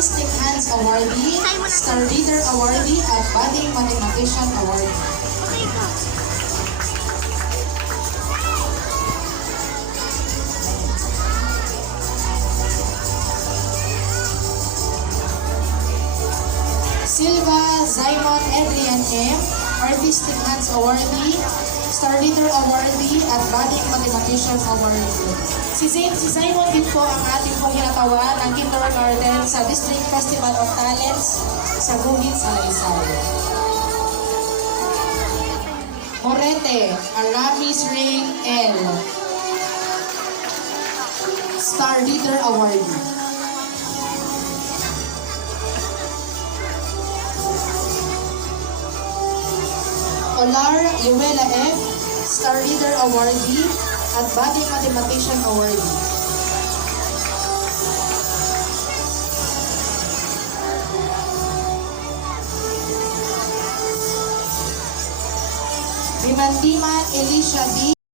Artistic Hands Awardee, Star Reader Awardee, at Budding Mathematician Awardee. Silva Zaimon Adrian M, Artistic Hands Awardee, Star Reader Awardee, at Budding Mathematician Awardee. Si Zaimon din po ang ating pong hinatawan ng kindergarten sa District Festival of Talents sa Guhit, Salaysay. Morete Aramis Rain L, Star Reader Awardee. Olar Yuela F, Star Reader Awardee, at Budding Mathematician Awardee. Dimandiman Elisha D,